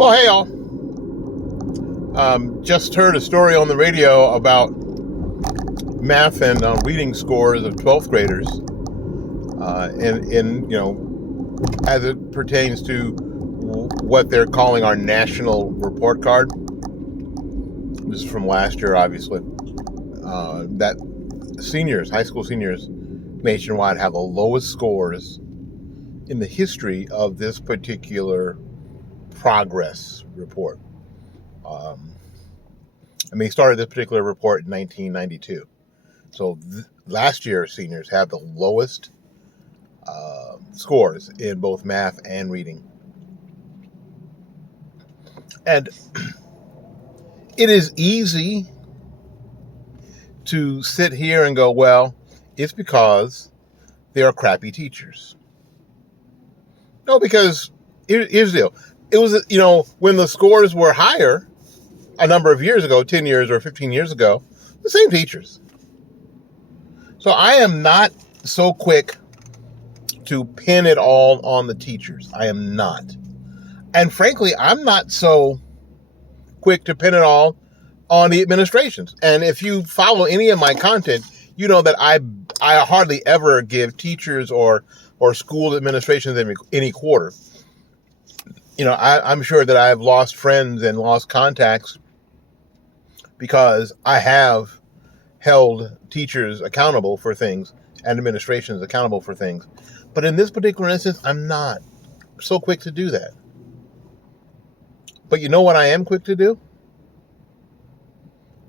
Well, hey, all. Just heard a story on the radio about math and reading scores of 12th graders, as it pertains to what they're calling our national report card. This is from last year, obviously. That high school seniors nationwide have the lowest scores in the history of this particular progress report. They started this particular report in 1992. So last year, seniors have the lowest scores in both math and reading. And it is easy to sit here and go, well, it's because they are crappy teachers. No, because here's the deal. It was, when the scores were higher a number of years ago, 10 years or 15 years ago, the same teachers. So I am not so quick to pin it all on the teachers. I am not. And frankly, I'm not so quick to pin it all on the administrations. And if you follow any of my content, you know that I hardly ever give teachers or school administrations any quarter. I'm sure that I've lost friends and lost contacts because I have held teachers accountable for things and administrations accountable for things. But in this particular instance, I'm not so quick to do that. But you know what I am quick to do?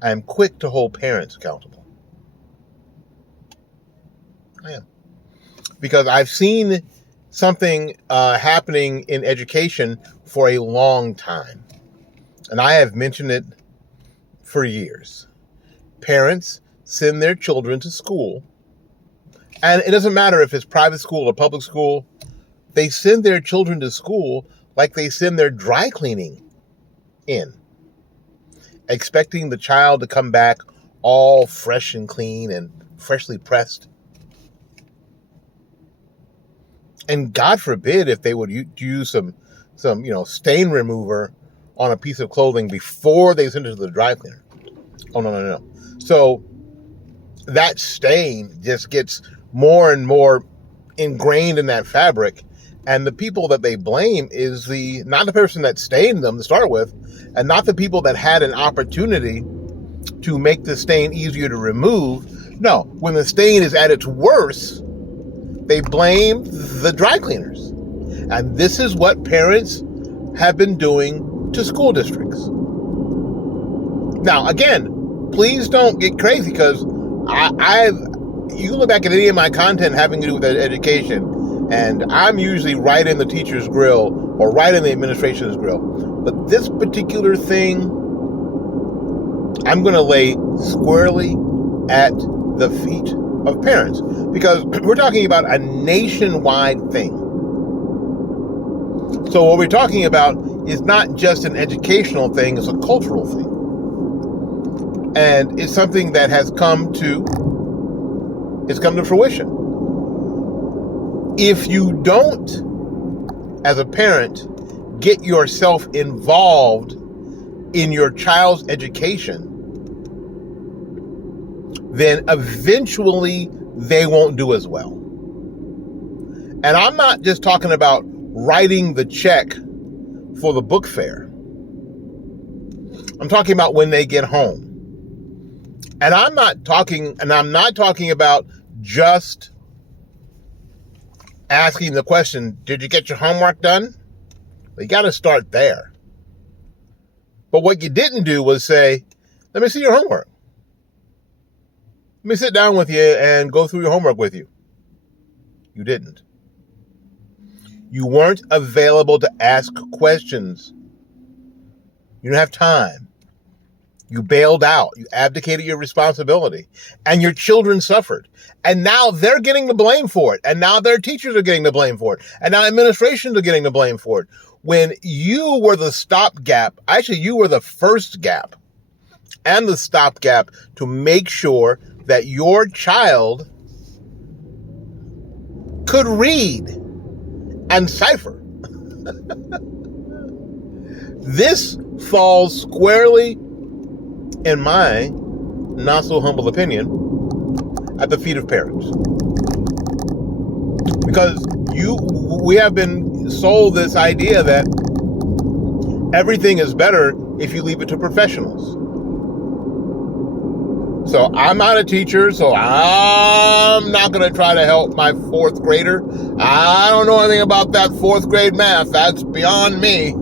I am quick to hold parents accountable. I am. Because I've seen something happening in education for a long time. And I have mentioned it for years. Parents send their children to school. And it doesn't matter if it's private school or public school. They send their children to school like they send their dry cleaning in, expecting the child to come back all fresh and clean and freshly pressed. And God forbid if they would use some stain remover on a piece of clothing before they send it to the dry cleaner. Oh, no. So that stain just gets more and more ingrained in that fabric. And the people that they blame is not the person that stained them to start with, and not the people that had an opportunity to make the stain easier to remove. No, when the stain is at its worst, they blame the dry cleaners. And this is what parents have been doing to school districts. Now, again, please don't get crazy, because you look back at any of my content having to do with education, and I'm usually right in the teacher's grill or right in the administration's grill. But this particular thing, I'm going to lay squarely at the feet of parents, because we're talking about a nationwide thing. So what we're talking about is not just an educational thing, it's a cultural thing. And it's something that has come to fruition. If you don't, as a parent, get yourself involved in your child's education, then eventually they won't do as well. And I'm not just talking about writing the check for the book fair. I'm talking about when they get home. And I'm not talking about just asking the question, did you get your homework done? Well, you got to start there. But what you didn't do was say, let me see your homework. Let me sit down with you and go through your homework with you. You didn't. You weren't available to ask questions. You didn't have time. You bailed out. You abdicated your responsibility. And your children suffered. And now they're getting the blame for it. And now their teachers are getting the blame for it. And now administrations are getting the blame for it. When you were the stopgap, actually you were the first gap and the stopgap to make sure that your child could read and cipher. This falls squarely, in my not so humble opinion, at the feet of parents. Because we have been sold this idea that everything is better if you leave it to professionals. So I'm not a teacher, so I'm not going to try to help my fourth grader. I don't know anything about that fourth grade math. That's beyond me.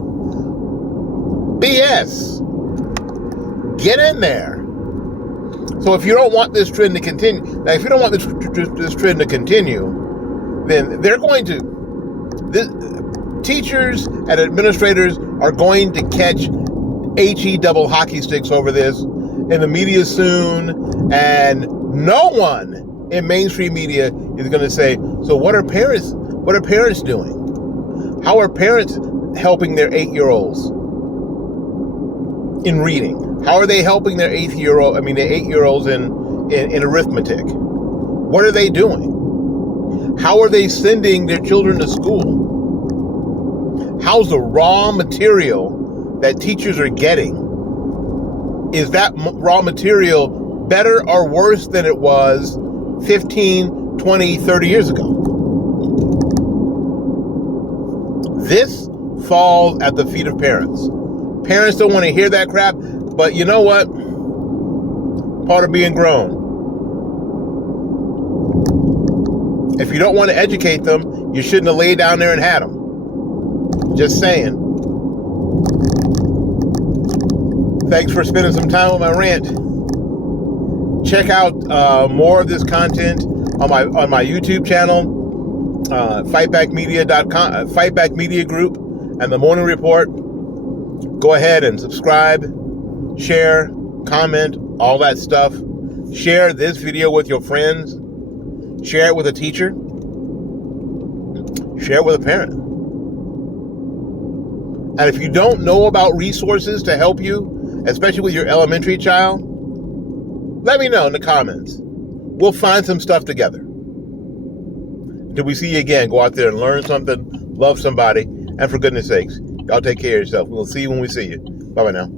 BS. Get in there. So if you don't want this trend to continue, then they're going to, teachers and administrators are going to catch HE double hockey sticks over this in the media soon, and no one in mainstream media is going to say, so what are parents doing? How are parents helping their 8-year-olds in reading? How are they helping their 8-year-olds in arithmetic? What are they doing? How are they sending their children to school? How's the raw material that teachers are getting? Is that raw material better or worse than it was 15, 20, 30 years ago? This falls at the feet of parents. Parents don't want to hear that crap, but you know what? Part of being grown. If you don't want to educate them, you shouldn't have laid down there and had them. Just saying. Thanks for spending some time with my rant. Check out more of this content on my YouTube channel, fightbackmedia.com, Fightback Media Group, and the Morning Report. Go ahead and subscribe, share, comment, all that stuff. Share this video with your friends. Share it with a teacher. Share it with a parent. And if you don't know about resources to help you, especially with your elementary child, let me know in the comments. We'll find some stuff together. Till we see you again, go out there and learn something, love somebody, and for goodness sakes, y'all take care of yourself. We'll see you when we see you. Bye-bye now.